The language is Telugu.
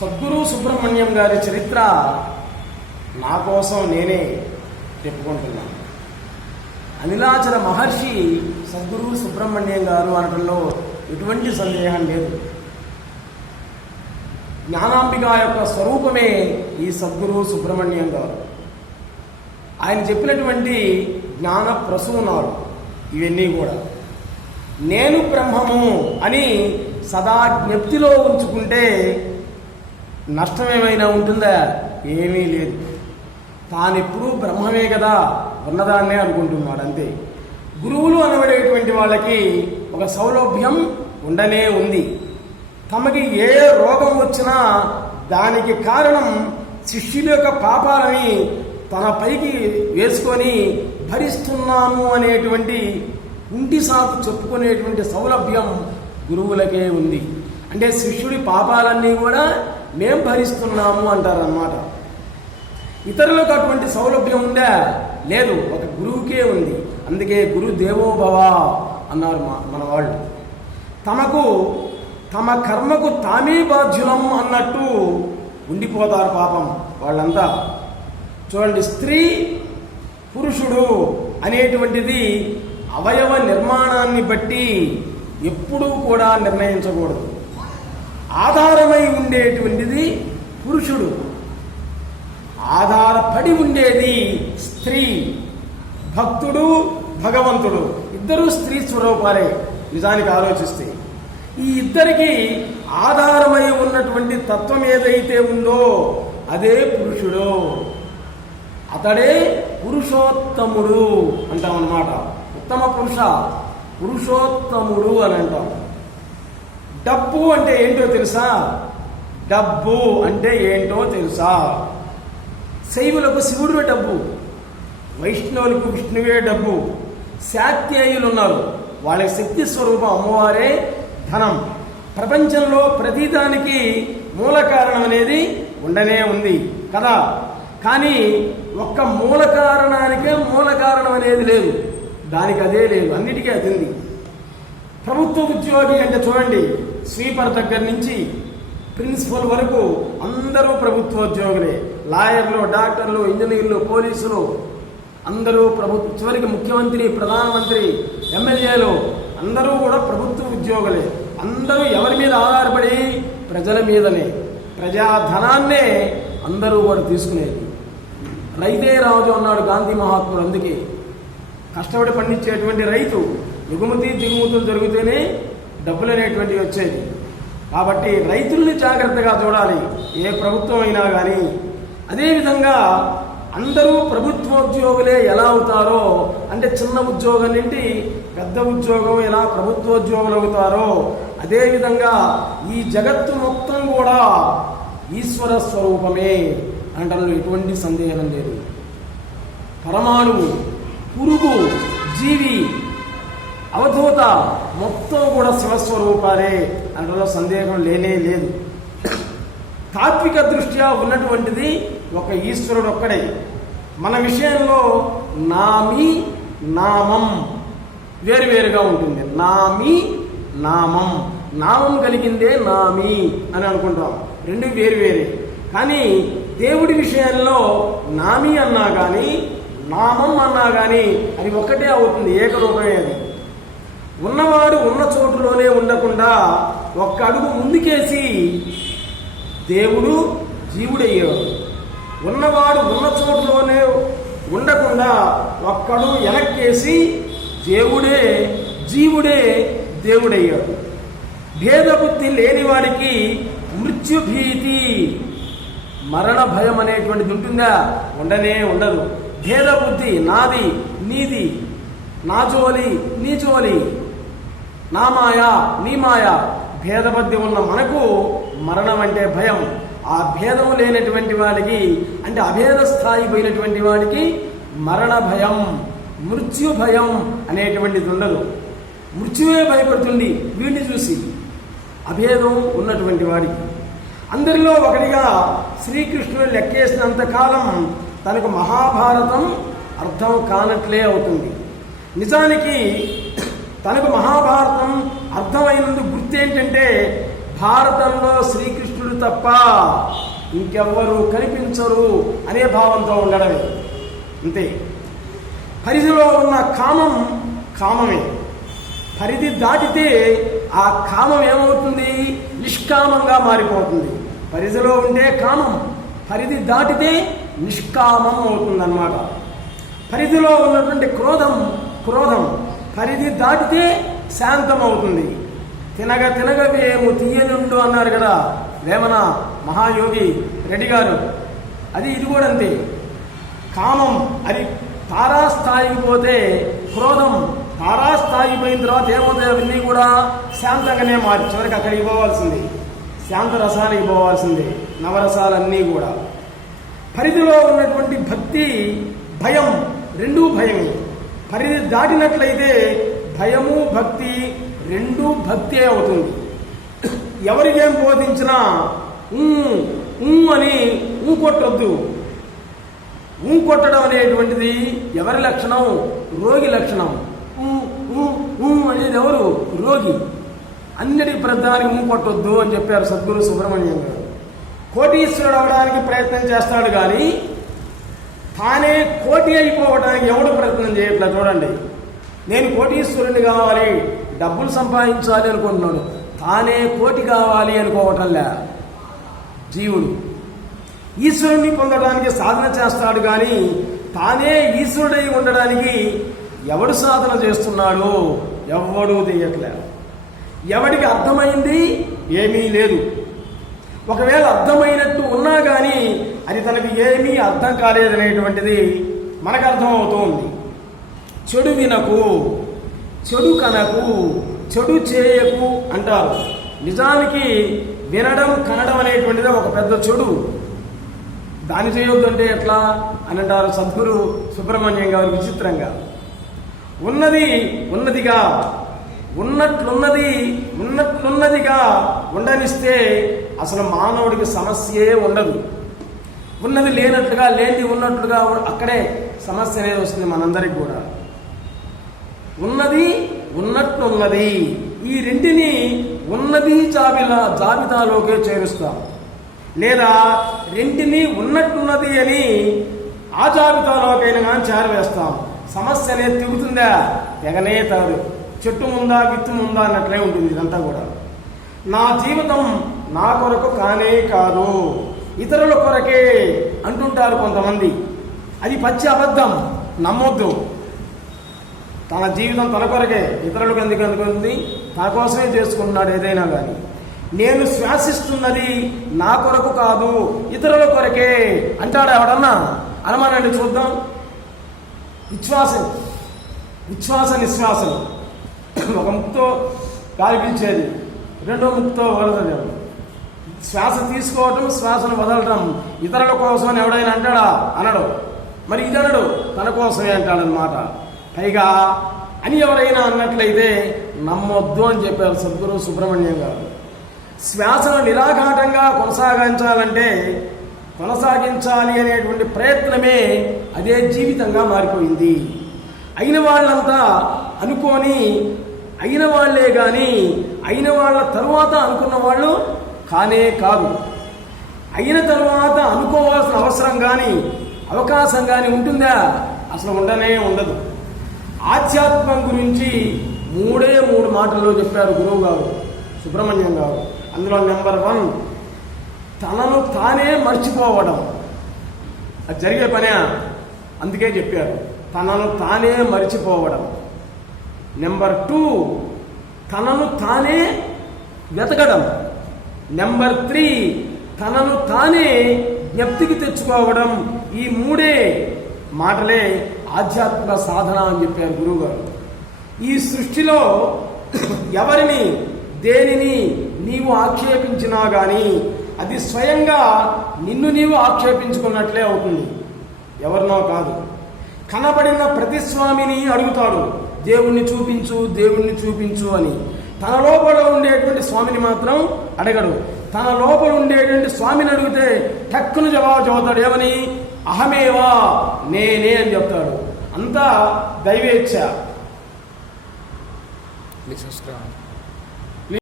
సద్గురు సుబ్రహ్మణ్యం గారి చరిత్ర నా కోసం నేనే చెప్పుకుంటున్నాను. అనిలాచల మహర్షి సద్గురు సుబ్రహ్మణ్యం గారు అనడంలో ఎటువంటి సందేహం లేదు. జ్ఞానాంబిక యొక్క స్వరూపమే ఈ సద్గురు సుబ్రహ్మణ్యం గారు. ఆయన చెప్పినటువంటి జ్ఞాన ప్రసూనాలు ఇవన్నీ కూడా నేను బ్రహ్మము అని సదా జ్ఞప్తిలో ఉంచుకుంటే నష్టమేమైనా ఉంటుందా? ఏమీ లేదు. తానెప్పుడూ బ్రహ్మమే కదా, ఉన్నదాన్నే అనుకుంటున్నాడు అంతే. గురువులు అనబడేటువంటి వాళ్ళకి ఒక సౌలభ్యం ఉండనే ఉంది. తమకి ఏ రోగం వచ్చినా దానికి కారణం శిష్యుల యొక్క పాపాలని తన పైకి వేసుకొని భరిస్తున్నాను అనేటువంటి ఉంటి సాకు చెప్పుకునేటువంటి సౌలభ్యం గురువులకే ఉంది. అంటే శిష్యుడి పాపాలన్నీ కూడా మేం భరిస్తున్నాము అంటారన్నమాట. ఇతరులకు అటువంటి సౌలభ్యం ఉందా? లేదు, ఒక గురువుకే ఉంది. అందుకే గురు దేవోభవ అన్నారు మన వాళ్ళు. తమ కర్మకు తామే బాధ్యులము అన్నట్టు ఉండిపోతారు పాపం వాళ్ళంతా. చూడండి, స్త్రీ పురుషుడు అనేటువంటిది అవయవ నిర్మాణాన్ని బట్టి ఎప్పుడూ కూడా నిర్ణయించకూడదు. ఆధారమై ఉండేటువంటిది పురుషుడు, ఆధారపడి ఉండేది స్త్రీ. భక్తుడు భగవంతుడు ఇద్దరూ స్త్రీ స్వరూపాలే నిజానికి ఆలోచిస్తే. ఈ ఇద్దరికి ఆధారమై ఉన్నటువంటి తత్వం ఏదైతే ఉందో అదే పురుషుడు, అతడే పురుషోత్తముడు అంటామన్నమాట. ఉత్తమ పురుష, పురుషోత్తముడు అని అంటాం. డబ్బు అంటే ఏంటో తెలుసా? డబ్బు అంటే ఏంటో తెలుసా? శైవులకు శివుడు డబ్బు, వైష్ణవులకు విష్ణువే డబ్బు. శాక్తేయులు ఉన్నారు, వాళ్ళ శక్తి స్వరూపం అమ్మవారే ధనం. ప్రపంచంలో ప్రతిదానికి మూల కారణం అనేది ఉండనే ఉంది కదా. కానీ ఒక్క మూల కారణానికే మూల కారణం అనేది లేదు, దానికి అదే లేదు, అన్నిటికీ అది ఉంది. ప్రభుత్వ ఉద్యోగి అంటే చూడండి, స్వీపర్ దగ్గర నుంచి ప్రిన్సిపల్ వరకు అందరూ ప్రభుత్వోద్యోగులే. లాయర్లు, డాక్టర్లు, ఇంజనీర్లు, పోలీసులు అందరూ ప్రభుత్వ, చివరికి ముఖ్యమంత్రి, ప్రధానమంత్రి, ఎమ్మెల్యేలు అందరూ కూడా ప్రభుత్వ ఉద్యోగులే. అందరూ ఎవరి మీద ఆధారపడి? ప్రజల మీదనే. ప్రజాధనాన్నే అందరూ కూడా తీసుకునేది. రైతే రాజు అన్నాడు గాంధీ మహాత్ముడు. అందుకే కష్టపడి పండించేటువంటి రైతు ఎగుమతి దిగుమతులు జరిగితేనే డబ్బులు అనేటువంటివి వచ్చేది. కాబట్టి రైతుల్ని జాగ్రత్తగా చూడాలి ఏ ప్రభుత్వం అయినా కానీ. అదేవిధంగా అందరూ ప్రభుత్వోద్యోగులే ఎలా అవుతారో, అంటే చిన్న ఉద్యోగం నుండి పెద్ద ఉద్యోగం ఎలా ప్రభుత్వోద్యోగులు అవుతారో అదేవిధంగా ఈ జగత్తు మొత్తం కూడా ఈశ్వర స్వరూపమే అంటలో ఎటువంటి సందేహం లేదు. పరమాణువు, పురుగు, జీవి, అవధూత మొత్తం కూడా శివస్వరూపాలే అందులో సందేహం లేనే లేదు. తాత్విక దృష్ట్యా ఉన్నటువంటిది ఒక ఈశ్వరుడు ఒక్కడే. మన విషయంలో నామి నామం వేరువేరుగా ఉంటుంది. నామి నామం, నామం కలిగిందే నామి అని అనుకుంటాం, రెండు వేరువేరే. కానీ దేవుడి విషయంలో నామి అన్నా కానీ నామం అన్నా కానీ అది ఒక్కటే అవుతుంది, ఏకరూపమే. అది ఉన్నవాడు ఉన్న చోటులోనే ఉండకుండా ఒక్క అడుగు ముందుకేసి దేవుడు జీవుడయ్యాడు. ఉన్నవాడు ఉన్న చోటులోనే ఉండకుండా ఒక్కడు వెనక్కేసి దేవుడే జీవుడే దేవుడయ్యాడు. భేదబుద్ధి లేని వాడికి మృత్యుభీతి, మరణ భయం అనేటువంటిది ఉంటుందా? ఉండనే ఉండదు. భేదబుద్ధి, నాది నీది, నా జోలి నీ జోలి, నా మాయ నీ మాయ, భేదబుద్ధి ఉన్న మనకు మరణం అంటే భయం. ఆ భేదం లేనటువంటి వాడికి, అంటే అభేద స్థాయి పోయినటువంటి వాడికి మరణ భయం, మృత్యు భయం అనేటువంటిది ఉండదు. మృత్యువే భయపడుతుంది వీడిని చూసి, అభేదం ఉన్నటువంటి వాడికి. అందరిలో ఒకటిగా శ్రీకృష్ణుడు లెక్కేసినంత కాలం తనకు మహాభారతం అర్థం కానట్లే అవుతుంది. నిజానికి తనకు మహాభారతం అర్థమైనందుకు గుర్తేంటంటే భారతంలో శ్రీకృష్ణుడు శ్రీకృష్ణుడు తప్ప ఇంకెవ్వరూ కనిపించరు అనే భావంతో ఉండడమే, అంతే. పరిధిలో ఉన్న కామం కామమే. పరిధి దాటితే ఆ కామం ఏమవుతుంది? నిష్కామంగా మారిపోతుంది. పరిధిలో ఉంటే కామం, పరిధి దాటితే నిష్కామం అవుతుందన్నమాట. పరిధిలో ఉన్నటువంటి క్రోధం పరిధి దాటితే శాంతం అవుతుంది. తినగ తినగవేము తీయనుండు అన్నారు కదా వేమన మహాయోగి రెడ్డి గారు. ఇది కూడా అంతే. కామం అది తారాస్థాయికి పోతే, క్రోధం తారాస్థాయి పోయిన తర్వాత ఏమవుతాయి? అవన్నీ కూడా శాంతంగానే మారి చివరికి అక్కడికి పోవాల్సింది, శాంత రసానికి పోవాల్సిందే. నవరసాలన్నీ కూడా. పరిధిలో ఉన్నటువంటి భక్తి భయం రెండూ భయమే. పరిధి దాటినట్లయితే భయము భక్తి రెండూ భక్తి అవుతుంది. ఎవరికేం బోధించినా అని కొట్టొద్దు. కొట్టడం అనేటువంటిది ఎవరి లక్షణం? రోగి లక్షణం. అనేది ఎవరు? రోగి. అన్నిటి ప్రధానికి కొట్టొద్దు అని చెప్పారు సద్గురు సుబ్రహ్మణ్యం గారు. కోటీశ్వరుడు అవడానికి ప్రయత్నం చేస్తాడు కానీ తానే కోటి అయిపోవడానికి ఎవడు ప్రయత్నం చేయట్లా. చూడండి, నేను కోటీశ్వరుని కావాలి, డబ్బులు సంపాదించాలి అనుకుంటున్నాడు, తానే కోటి కావాలి అనుకోవటంలే జీవుడు. ఈశ్వరుని పొందడానికి సాధన చేస్తాడు కానీ తానే ఈశ్వరుడై ఉండడానికి ఎవడు సాధన చేస్తున్నాడు? ఎవడూ చేయట్లే. ఎవడికి అర్థమైంది? ఏమీ లేదు. ఒకవేళ అర్థమైనట్టు ఉన్నా కానీ అది తనకి ఏమీ అర్థం కాలేదనేటువంటిది మనకు అర్థమవుతోంది. చెడు వినకు, చెడు కనకు, చెడు చేయకు అంటారు. నిజానికి వినడం కనడం అనేటువంటిది ఒక పెద్ద చెడు. దాన్ని చేయొద్దు అంటే ఎట్లా అని అంటారు సద్గురు సుబ్రహ్మణ్యం గారు విచిత్రంగా. ఉన్నదిగా ఉన్నట్లున్నదిగా ఉండనిస్తే అసలు మానవుడికి సమస్యే ఉండదు. ఉన్నది లేనట్లుగా, లేనిది ఉన్నట్లుగా అక్కడే సమస్య అనేది వస్తుంది మనందరికి కూడా. ఉన్నట్లున్నది ఈ రెంటిని ఉన్నది జాబితాలోకే చేరుస్తాం, లేదా రెంటిని ఉన్నట్లున్నది అని ఆ జాబితాలోకైనా కానీ చేరవేస్తాం. సమస్య అనేది తిరుగుతుందా? తెగనే తాడు. చెట్టు ముందా విత్తు ముందా అన్నట్లే ఉంటుంది ఇదంతా కూడా. నా జీవితం నా కొరకు కానే కాదు, ఇతరుల కొరకే అంటుంటారు కొంతమంది. అది పచ్చి అబద్ధం, నమ్మొద్దు. తన జీవితం తన కొరకే, ఇతరులకు ఎందుకు అనుకుంది? తన కోసమే చేసుకుంటున్నాడు ఏదైనా కానీ. నేను శ్వాసిస్తున్నది నా కొరకు కాదు, ఇతరుల కొరకే అంటాడు ఎవడన్నా? అనుమానాన్ని చూద్దాం. విశ్వాస నిశ్వాసలు. ఒక ముక్తో గాలి పీల్చేది, రెండో ముక్తో వదలడం. శ్వాస తీసుకోవటం, శ్వాసను వదలటం ఇతరుల కోసం అని ఎవడైనా అంటాడా? అనడు. మరి ఇది అనడు, తన కోసమే అంటాడనమాట. పైగా అని ఎవరైనా అన్నట్లయితే నమ్మొద్దు అని చెప్పారు సద్గురు సుబ్రహ్మణ్యం గారు. శ్వాసను నిరాఘాటంగా కొనసాగించాలి అనేటువంటి ప్రయత్నమే అదే జీవితంగా మారిపోయింది. అయిన వాళ్ళంతా అనుకోని అయిన వాళ్లే కానీ అయిన వాళ్ళ తరువాత అనుకున్న వాళ్ళు కానే కాదు. అయిన తరువాత అనుకోవాల్సిన అవసరం కానీ అవకాశం కానీ ఉంటుందా? అసలు ఉండదు. ఆధ్యాత్మం గురించి 3 మాటల్లో చెప్పారు గురువు గారు సుబ్రహ్మణ్యం గారు. అందులో నెంబర్ 1 తనను తానే మర్చిపోవడం. అది జరిగే పనే, అందుకే చెప్పారు తనను తానే మర్చిపోవడం. నెంబర్ 2 తనను తానే వెతకడం. నెంబర్ 3 తనను తానే జ్ఞప్తికి తెచ్చుకోవడం. ఈ 3 మాటలే ఆధ్యాత్మిక సాధన అని చెప్పారు గురువుగారు. ఈ సృష్టిలో ఎవరిని దేనిని నీవు ఆక్షేపించినా కానీ అది స్వయంగా నిన్ను నీవు ఆక్షేపించుకున్నట్లే అవుతుంది, ఎవరినో కాదు. కనబడిన ప్రతి స్వామిని అడుగుతాడు, దేవుణ్ణి చూపించు అని. తన లోపల ఉండేటువంటి స్వామిని మాత్రం అడగడు. తన లోపల ఉండేటువంటి స్వామిని అడిగితే టక్కును జవాబు చెబుతాడు. ఏమని? అహమేవా, నేనే అని చెప్తాడు. అంతా దైవేచ్ఛ.